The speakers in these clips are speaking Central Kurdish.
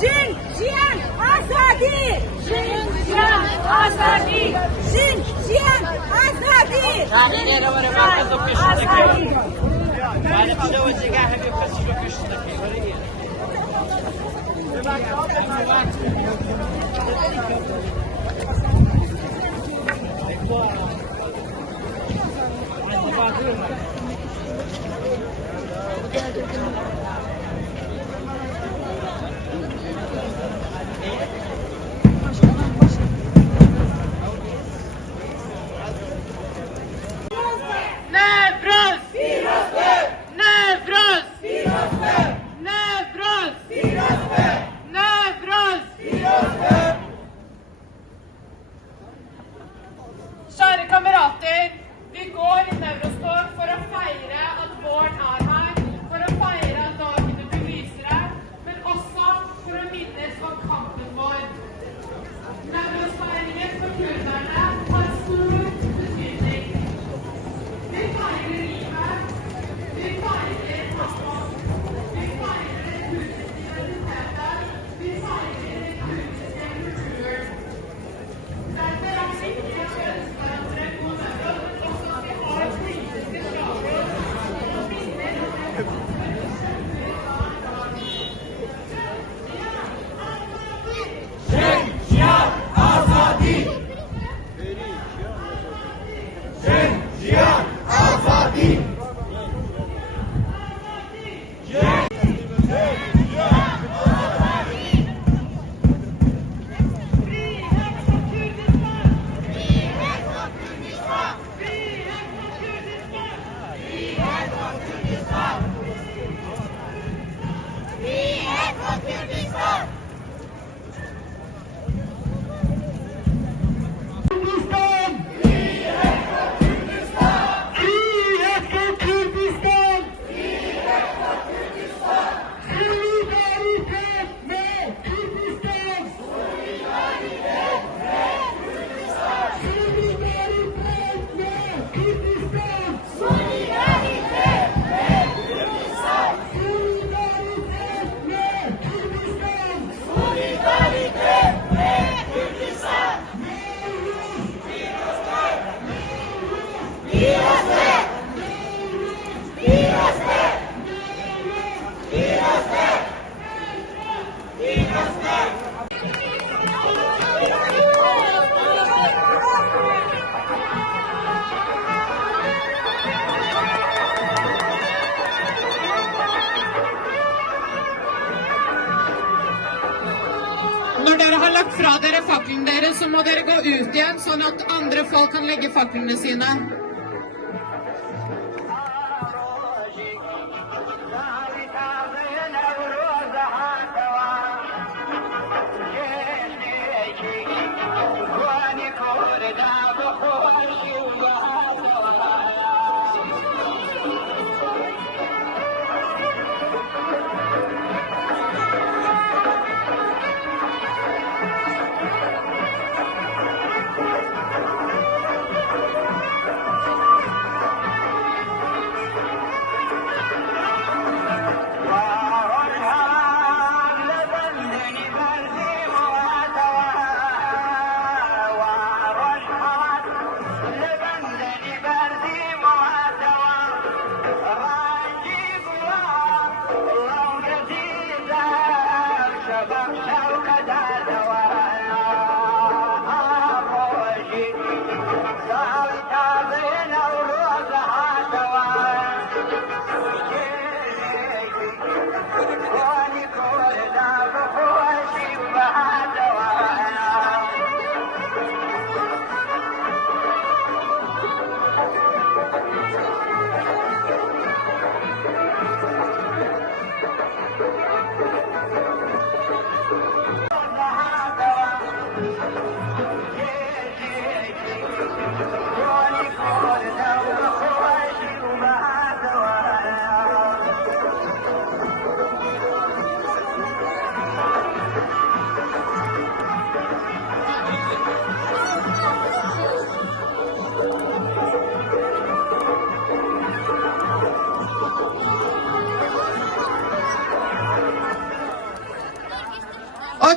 Xinjiang Azadi! Xinjiang Azadi! Xinjiang Azadi! Kjære kamerater, vi går i Nevrostog for å feire at våren er her, for å feire at dagene blir lysere, men også for å minnes om kampen vår. Nevrostfeiringen for kurderne har stor betydning. Vi feirer livet, vi feirer kampen, vi feirer den kurdiske identiteten, vi feirer den kurdiske kulturen. Derfor er det viktig at vi ønsker hverandre god nødvendig, men også at vi har politiske slagord som minner om det Xinjiang Azadi! Xinjiang Azadi! Når dere har lagt fra dere faklene deres, så må dere gå ut igjen, sånn at andre folk kan legge faklene sine.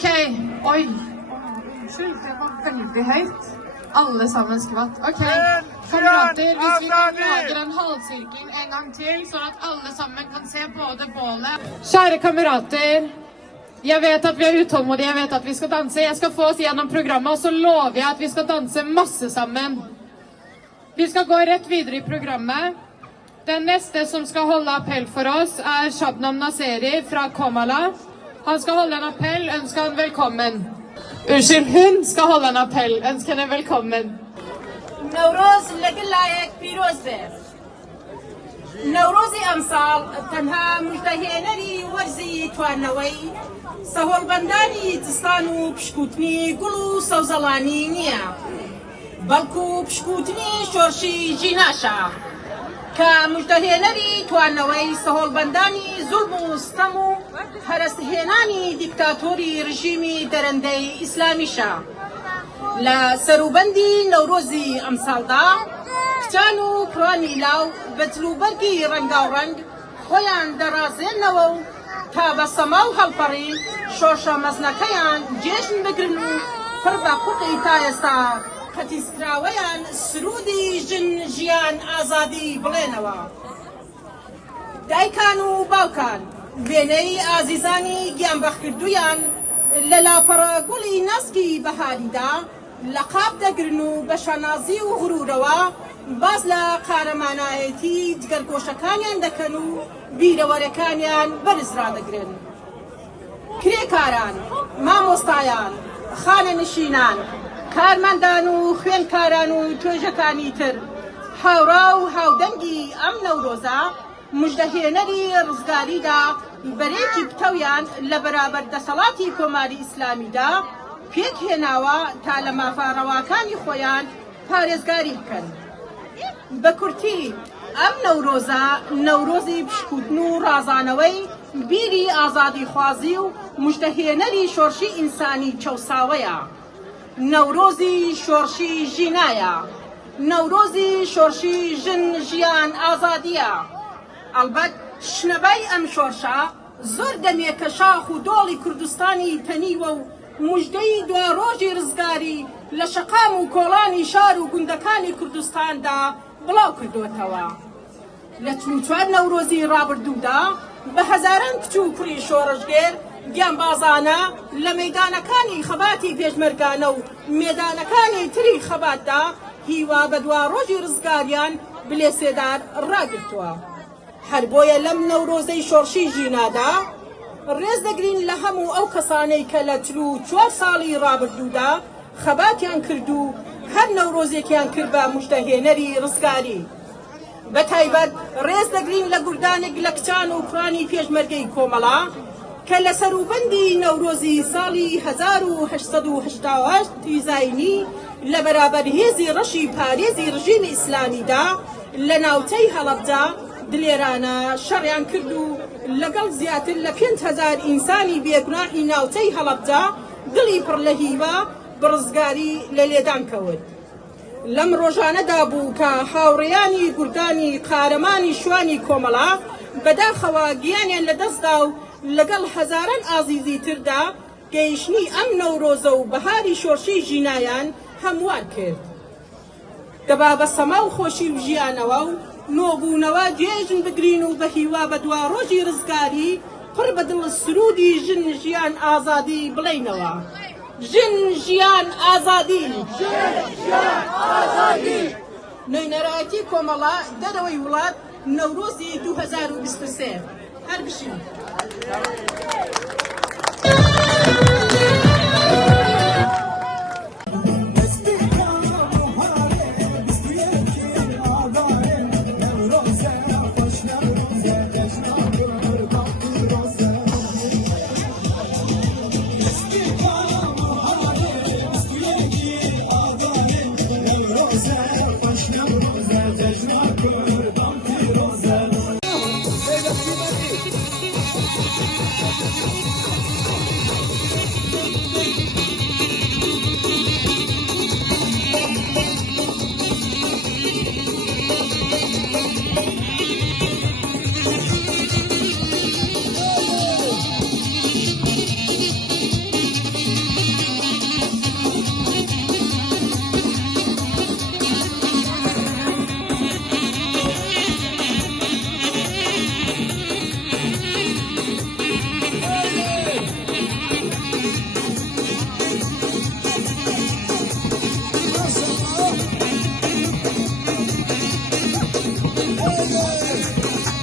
Okej, oj. Unnskyld, det var veldig høyt. Alle sammen skvatt. Ok, kamerater, hvis vi kan lage en halvsirkel en gang til, sånn at alle sammen kan se både bålet. Kjære kamerater, jeg vet at vi er utålmodige, jeg vet at vi skal danse. Jeg skal få oss gjennom programmet, og så lover jeg at vi skal danse masse sammen. Vi skal gå rett videre i programmet. Den neste som skal holde appell for oss er Shabnam Naseri fra Komala. Han skal holde en appell, ønsker han velkommen. Unnskyld, hun skal holde en appell, ønsker henne velkommen. نوروز لقلايك بيروزة نوروزي أمثال تنها مجدهينري ورزي توانوي سهول بنداني تستانو بشكوتني قلو سوزلاني نيا بلكو بشكوتني شورشي جيناشا كمجدهينري توانوي سهول بنداني ظلمو ستمو هرسهيناني ديكتاتوري رجيمي درندي إسلامي شا لا سروبندي نوروزي أمثال دا كتانو كراني لاو بتلو برقي رنگاو رنگ خويان درازين نوو تا بسماو هالبري شوشا مزنكيان جيشن بگرنو فربا قطعي تايستا كتسكراويان سرودي جن جيان آزادي بلينوا دايكانو باوكان بيني عزيزاني گيان بخكردويان للا پراغولي ناسكي بهاري دا لقاب دگرنو بشانازي و غروروا باز لا قارمانايتي دگرگوشكانيان دكنو بيروركانيان برزرا دگرن كريكاران ماموستايان خانه نشينان كارماندان و خوينكاران و توجكاني تر هاورا و هاودنگي ام نوروزا مجدهينري رزگاري دا بريكي بتويان لبرابر دسالاتي كوماري اسلامي دا پێک هێناوە تا لە مافارەواکانی خۆیان پارێزگاری بکەن. بە کورتی ئەم نەورۆزە نەورۆزی پشکوتن و ڕازانەوەی بیری ئازادی خوازی و مژدەهێنەری شۆرشی ئینسانی چەوساوەیە. نەورۆزی شۆرشی ژینایە. نەورۆزی شۆرشی ژن ژیان ئازادیە. ئەلبەت شنەبای ئەم شۆرشە زۆر دەمێکە شاخ و دۆڵی کوردستانی تەنیوە و مژدەی دوا ڕۆژی ڕزگاری لە شەقام و کۆڵانی شار و گوندەکانی کوردستاندا بڵاو کردوتەوە. لە چوار نەورۆزی ڕابردوودا بە هەزاران کچ و کوڕی شۆڕژگێر گیانبازانە لە مەیدانەکانی خەباتی پێشمەرگانە و مێدانەکانی تری خەباتدا هیوا بە دوا ڕۆژی ڕزگاریان بلێسێدار ڕاگرتووە. هەر بۆیە لەم نەورۆزەی شۆڕشی ژینادا ڕێز دەگرین لە هەموو ئەو کەسانەی کە لە 4 ساڵی ڕابردوودا خەباتیان کرد و هەر نەورۆزێکیان کرد بە مژدەهێنەری ڕزگاری. بە تایبەت ڕێز دەگرین لە گوردانێک لە کچان و کوڕانی پێشمەرگەی کۆمەڵا کە لە سەروبەندی نەورۆزی ساڵی 1888 تیزاینی لە بەرابەر هێزی ڕەشی پارێزی ڕژیمی ئیسلامیدا لە ناوچەی هەڵەبجە دلێرانە شەڕیان کرد و لەگەڵ زیاتر لە 5,000 ئینسانی بێگوناهی ناوچەی هەڵەبجە دڵی پڕ لە هیوا بڕزگاری لە لێدان کەوت. لەم ڕۆژانەدا بوو کە هاوڕێیانی گوردانی قارەمانی شوانی کۆمەڵا بەداخەوە گیانیان لەدەستدا و لەگەڵ هەزاران ئازیزی تردا گەیشتنی ئەم نەورۆزە و بەهاری شۆرشی ژینایان هەموار کرد. دەبا بە سەما و خۆشی و ژیانەوە و نۆبوونەوە جێژن بگرین و بە هیوا بە دوا ڕۆژی ڕزگاری پڕ بە دڵ سرودی ژن ژیان ئازادی بڵێینەوە. ژن ژیان ئازادی. نوێنەرایەتی کۆمەڵا دەرەوەی وڵات نەورۆزی 2023 هەر بشین. Hey!